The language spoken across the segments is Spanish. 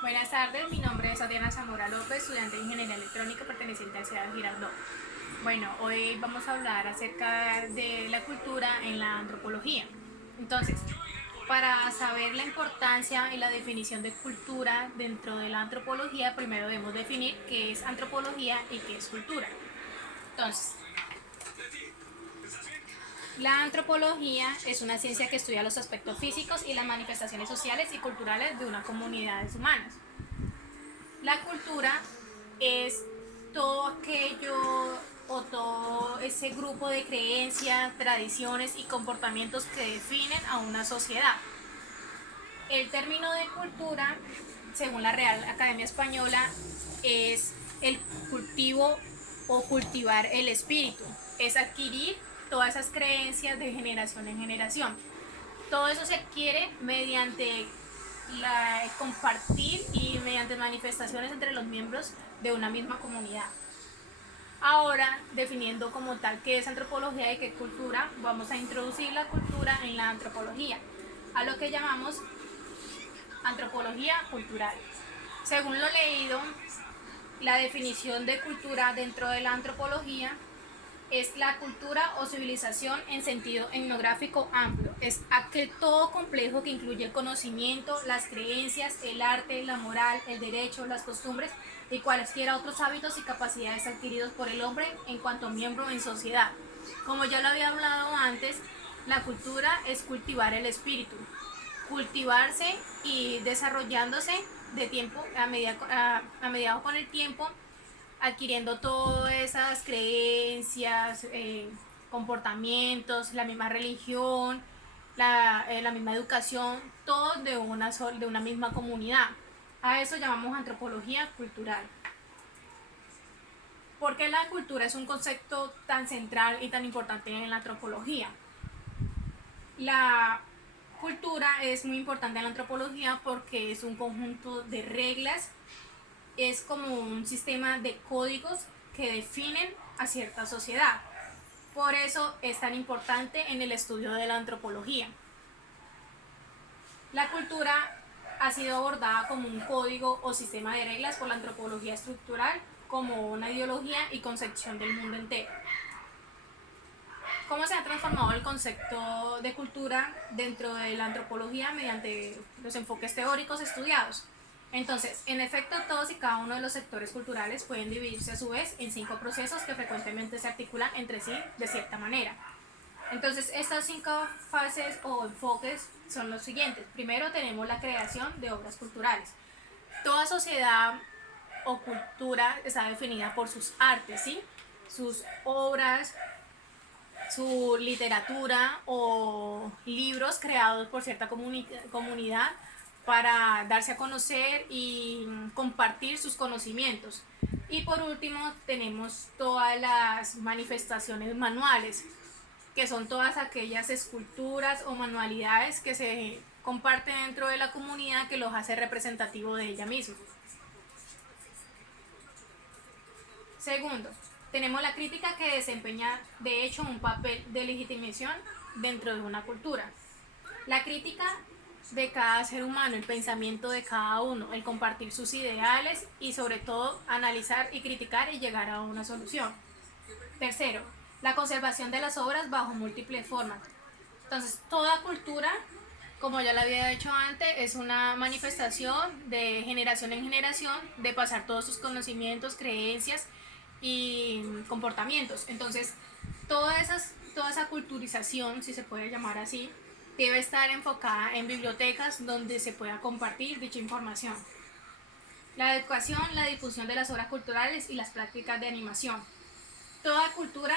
Buenas tardes, mi nombre es Adriana Zamora López, estudiante de Ingeniería Electrónica perteneciente al CEA Girardot. Bueno, hoy vamos a hablar acerca de la cultura en la antropología. Entonces, para saber la importancia y la definición de cultura dentro de la antropología, primero debemos definir qué es antropología y qué es cultura. Entonces, la antropología es una ciencia que estudia los aspectos físicos y las manifestaciones sociales y culturales de una comunidad humanas. La cultura es todo aquello o todo ese grupo de creencias, tradiciones y comportamientos que definen a una sociedad. El término de cultura, según la Real Academia Española, es el cultivo o cultivar el espíritu, es adquirir todas esas creencias de generación en generación. Todo eso se adquiere mediante compartir y mediante manifestaciones entre los miembros de una misma comunidad. Ahora, definiendo como tal qué es antropología y qué cultura, vamos a introducir la cultura en la antropología, a lo que llamamos antropología cultural. Según lo leído, la definición de cultura dentro de la antropología es la cultura o civilización en sentido etnográfico amplio. Es aquel todo complejo que incluye el conocimiento, las creencias, el arte, la moral, el derecho, las costumbres y cualesquiera otros hábitos y capacidades adquiridos por el hombre en cuanto miembro en sociedad. Como ya lo había hablado antes, la cultura es cultivar el espíritu, cultivarse y desarrollándose de tiempo a medida con el tiempo, adquiriendo todas esas creencias, comportamientos, la misma religión, la misma educación, todo de una misma comunidad. A eso llamamos antropología cultural. ¿Por qué la cultura es un concepto tan central y tan importante en la antropología? La cultura es muy importante en la antropología porque es un conjunto de reglas, es como un sistema de códigos que definen a cierta sociedad. Por eso es tan importante en el estudio de la antropología. La cultura ha sido abordada como un código o sistema de reglas por la antropología estructural, como una ideología y concepción del mundo entero. ¿Cómo se ha transformado el concepto de cultura dentro de la antropología mediante los enfoques teóricos estudiados? Entonces, en efecto, todos y cada uno de los sectores culturales pueden dividirse a su vez en 5 procesos que frecuentemente se articulan entre sí de cierta manera. Entonces, estas 5 fases o enfoques son los siguientes. Primero tenemos la creación de obras culturales. Toda sociedad o cultura está definida por sus artes, ¿sí? Sus obras, su literatura o libros creados por cierta comunidad para darse a conocer y compartir sus conocimientos. Y por último tenemos todas las manifestaciones manuales, que son todas aquellas esculturas o manualidades que se comparten dentro de la comunidad que los hace representativos de ella misma. Segundo, tenemos la crítica que desempeña de hecho un papel de legitimación dentro de una cultura. La crítica de cada ser humano, el pensamiento de cada uno, el compartir sus ideales y sobre todo analizar y criticar y llegar a una solución. Tercero, la conservación de las obras bajo múltiples formas. Entonces, toda cultura, como ya lo había dicho antes, es una manifestación de generación en generación de pasar todos sus conocimientos, creencias y comportamientos. Entonces, toda esa culturización, si se puede llamar así, debe estar enfocada en bibliotecas donde se pueda compartir dicha información. La educación, la difusión de las obras culturales y las prácticas de animación. Toda cultura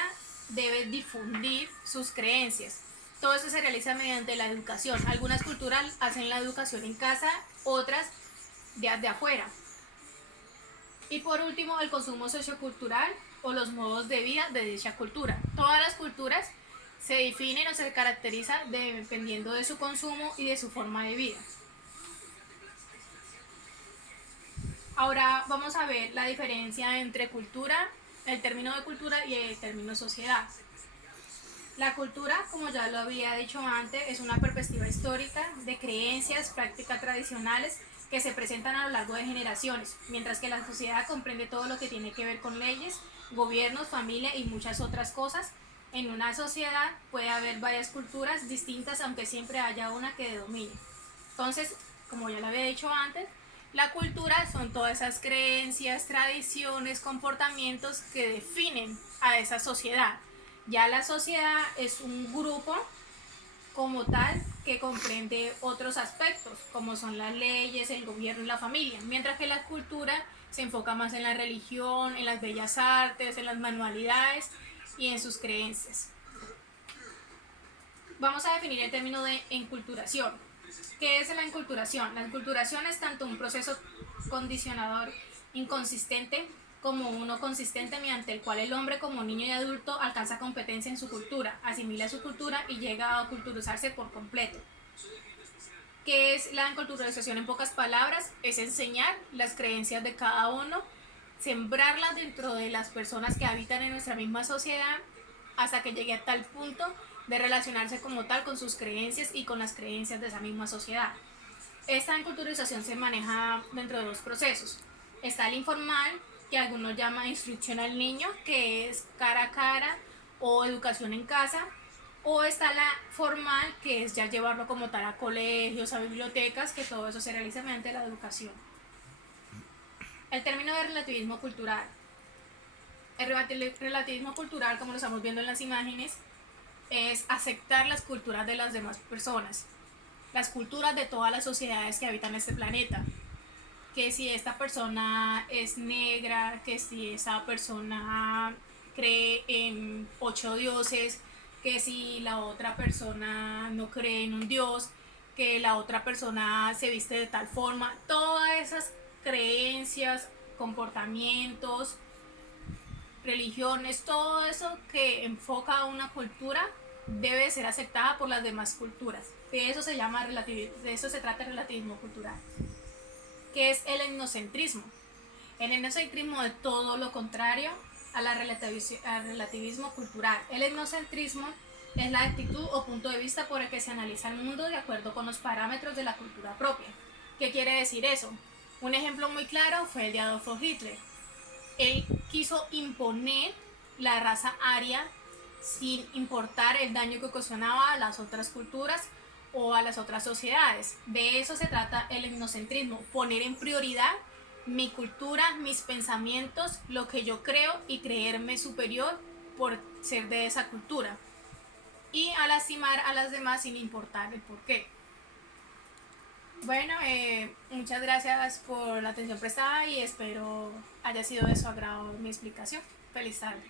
debe difundir sus creencias. Todo eso se realiza mediante la educación. Algunas culturas hacen la educación en casa, otras de afuera. Y por último, el consumo sociocultural o los modos de vida de dicha cultura. Todas las culturas se definen o se caracterizan dependiendo de su consumo y de su forma de vida. Ahora vamos a ver la diferencia entre cultura, el término de cultura y el término sociedad. La cultura, como ya lo había dicho antes, es una perspectiva histórica de creencias, prácticas tradicionales que se presentan a lo largo de generaciones, mientras que la sociedad comprende todo lo que tiene que ver con leyes, gobiernos, familia y muchas otras cosas. En una sociedad puede haber varias culturas distintas, aunque siempre haya una que domine. Entonces, como ya lo había dicho antes, la cultura son todas esas creencias, tradiciones, comportamientos que definen a esa sociedad. Ya la sociedad es un grupo como tal que comprende otros aspectos, como son las leyes, el gobierno y la familia, mientras que la cultura se enfoca más en la religión, en las bellas artes, en las manualidades y en sus creencias. Vamos a definir el término de enculturación. ¿Qué es la enculturación? La enculturación es tanto un proceso condicionador inconsistente como uno consistente mediante el cual el hombre como niño y adulto alcanza competencia en su cultura, asimila su cultura y llega a culturizarse por completo. ¿Qué es la enculturización en pocas palabras? Es enseñar las creencias de cada uno, sembrarlas dentro de las personas que habitan en nuestra misma sociedad hasta que llegue a tal punto de relacionarse como tal con sus creencias y con las creencias de esa misma sociedad. Esta enculturización se maneja dentro de dos procesos. Está el informal, que algunos llaman instrucción al niño, que es cara a cara o educación en casa, o está la formal, que es ya llevarlo como tal a colegios, a bibliotecas, que todo eso se realiza mediante la educación. El término de relativismo cultural. El relativismo cultural, como lo estamos viendo en las imágenes, es aceptar las culturas de las demás personas, las culturas de todas las sociedades que habitan este planeta. Que si esta persona es negra, que si esa persona cree en 8 dioses, que si la otra persona no cree en un dios, que la otra persona se viste de tal forma, todas esas creencias, comportamientos, religiones, todo eso que enfoca a una cultura debe ser aceptada por las demás culturas. De eso se llama de eso se trata el relativismo cultural. ¿Qué es el etnocentrismo? El etnocentrismo es todo lo contrario al relativismo cultural. El etnocentrismo es la actitud o punto de vista por el que se analiza el mundo de acuerdo con los parámetros de la cultura propia. ¿Qué quiere decir eso? Un ejemplo muy claro fue el de Adolf Hitler. Él quiso imponer la raza aria sin importar el daño que ocasionaba a las otras culturas o a las otras sociedades. De eso se trata el etnocentrismo, poner en prioridad mi cultura, mis pensamientos, lo que yo creo y creerme superior por ser de esa cultura y a lastimar a las demás sin importar el porqué. Bueno, muchas gracias por la atención prestada y espero haya sido de su agrado mi explicación. Feliz tarde.